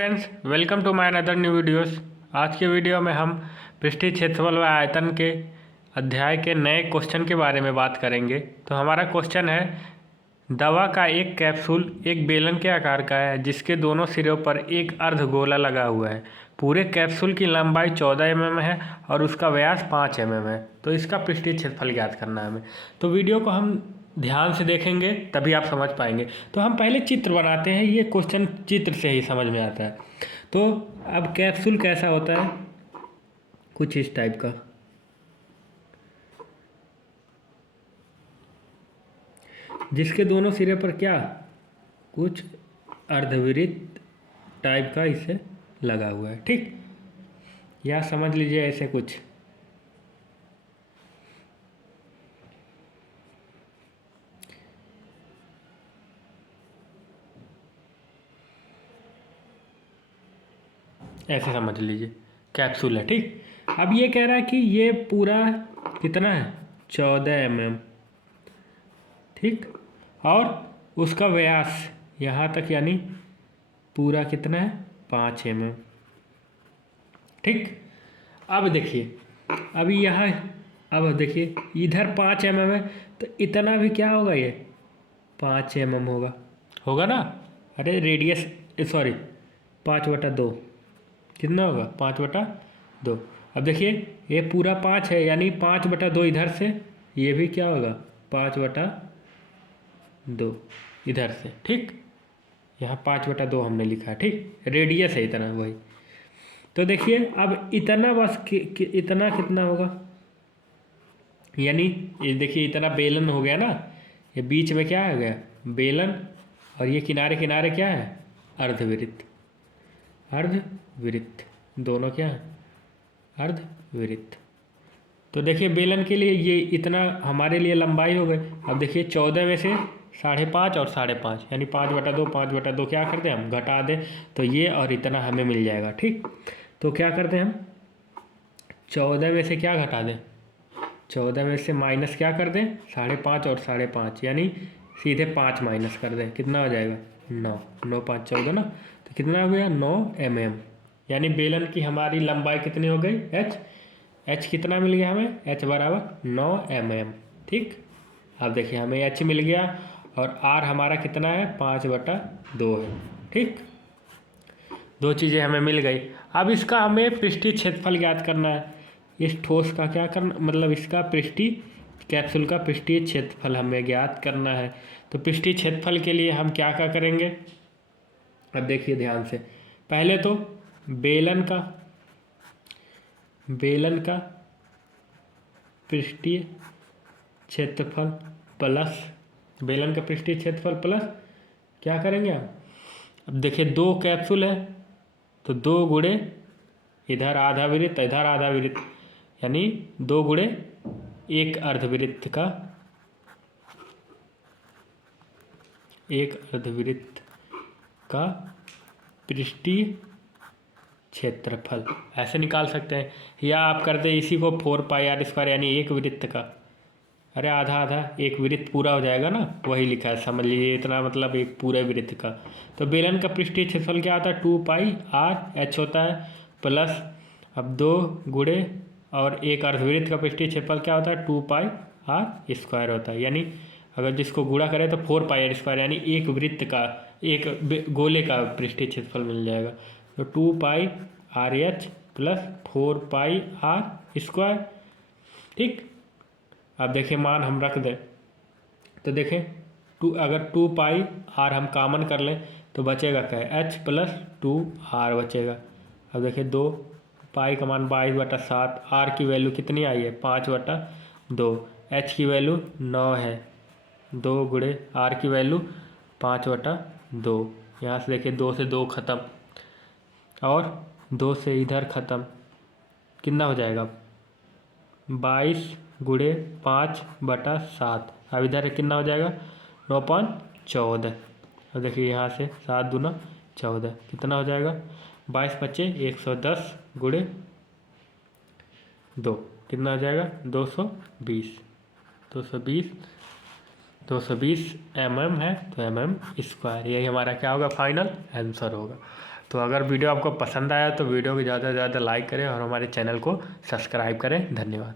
Friends, welcome to my another new videos. आज के video में हम पृष्ठीय क्षेत्रफल व आयतन के अध्याय के नए क्वेश्चन के बारे में बात करेंगे। तो हमारा क्वेश्चन है, दवा का एक कैप्सूल एक बेलन के आकार का है जिसके दोनों सिरों पर एक अर्धगोला लगा हुआ है। पूरे कैप्सूल की लंबाई 14 mm है और उसका व्यास 5 mm है। तो इसका पृष्ठीय क्षेत्रफल ज्ञात करना है हमें। तो वीडियो को हम ध्यान से देखेंगे तभी आप समझ पाएंगे। तो हम पहले चित्र बनाते हैं, ये क्वेश्चन चित्र से ही समझ में आता है। तो अब कैप्सूल कैसा होता है, कुछ इस टाइप का, जिसके दोनों सिरे पर क्या, कुछ अर्धवृत्त टाइप का इसे लगा हुआ है। ठीक, या समझ लीजिए ऐसे कुछ। ऐसे समझ लीजिए कैप्सूल है। ठीक, अब ये कह रहा है कि ये पूरा कितना है, 14 mm। ठीक, और उसका व्यास यहाँ तक यानी पूरा कितना है, 5 mm। ठीक, अब देखिए, अभी यहाँ, अब देखिए इधर 5 mm है तो इतना भी क्या होगा, ये 5 mm होगा, होगा ना। अरे रेडियस, सॉरी, 5/2 कितना होगा, 5/2। अब देखिए ये पूरा 5 है यानी 5/2 इधर से, ये भी क्या होगा, 5/2 इधर से। ठीक, यहाँ 5/2 हमने लिखा है। ठीक, रेडियस है इतना, वही। तो देखिए अब इतना बस इतना कितना होगा, यानी ये देखिए इतना बेलन हो गया ना, ये बीच में क्या हो गया, बेलन, और ये किनारे किनारे क्या है, अर्धवृत्त। अर्धवृत्त दोनों क्या है, अर्धवृत्त। तो देखिए बेलन के लिए ये इतना हमारे लिए लंबाई हो गई। अब देखिए 14 में से 5.5 और 5.5 यानी 5/2, 5/2 क्या करते हैं हम, घटा दें तो ये और इतना हमें मिल जाएगा। ठीक, तो क्या करते हैं हम, 14 में से क्या घटा दें, 14 में से माइनस क्या कर दें, 5.5 और 5.5 यानी सीधे 5 माइनस कर दें, कितना हो जाएगा, 9। 9 5 14 ना, तो कितना हो गया, 9 mm। यानी बेलन की हमारी लंबाई कितनी हो गई, h कितना मिल गया हमें, h बराबर 9 mm। ठीक, अब देखिए हमें h मिल गया और r हमारा कितना है, 5/2 है। ठीक, दो चीज़ें हमें मिल गई। अब इसका हमें पृष्ठीय क्षेत्रफल ज्ञात करना है। इस ठोस का क्या करना, मतलब इसका पृष्ठीय कैप्सूल का पृष्ठीय क्षेत्रफल हमें ज्ञात करना है। तो पृष्ठीय क्षेत्रफल के लिए हम क्या क्या करेंगे, अब देखिए ध्यान से। पहले तो बेलन का पृष्ठीय क्षेत्रफल प्लस, बेलन का पृष्ठीय क्षेत्रफल प्लस क्या करेंगे हम, अब देखिए 2 कैप्सूल है तो 2 गुणे इधर आधा वृत्त इधर आधा वृत्त, यानी 2 गुणे 1 अर्धवृत्त का, 1 अर्धवृत्त का पृष्ठीय क्षेत्रफल ऐसे निकाल सकते हैं। या आप करते इसी को 4πr² यानी 1 वृत्त का, अरे आधा आधा 1 वृत्त पूरा हो जाएगा ना, वही लिखा है, समझ लीजिए इतना मतलब एक पूरे वृत्त का। तो बेलन का पृष्ठीय क्षेत्रफल क्या होता है, 2πr/h होता है, प्लस अब 2 गुणे और 1 अर्धवृत्त का पृष्ठीय क्षेत्रफल क्या होता है, 2πr² होता है। यानी अगर जिसको गुणा करें तो 4πr² यानी एक वृत्त का, एक गोले का पृष्ठीय क्षेत्रफल मिल जाएगा। तो 2πrh प्लस 4πr²। ठीक, अब देखिए मान हम रख दें तो देखें अगर 2πr हम कामन कर लें तो बचेगा क्या, h प्लस 2r बचेगा। अब देखिए 2 पाई का मान 22/7, r की वैल्यू कितनी आई है, 5/2, h की वैल्यू 9 है, 2 गुणे r की वैल्यू 5/2। यहाँ से देखिए 2 से 2 खत्म और 2 से इधर खत्म, कितना हो जाएगा, 22 गुणे 5/7। अब इधर कितना हो जाएगा, 9×14। और देखिए यहाँ से 7 दूना 14, कितना हो जाएगा, 22 बचे 110 गुणे 2, कितना हो जाएगा, 220। 220 mm है तो mm², यही हमारा क्या होगा, फाइनल आंसर होगा। तो अगर वीडियो आपको पसंद आया तो वीडियो को ज़्यादा से ज़्यादा लाइक करें और हमारे चैनल को सब्सक्राइब करें। धन्यवाद।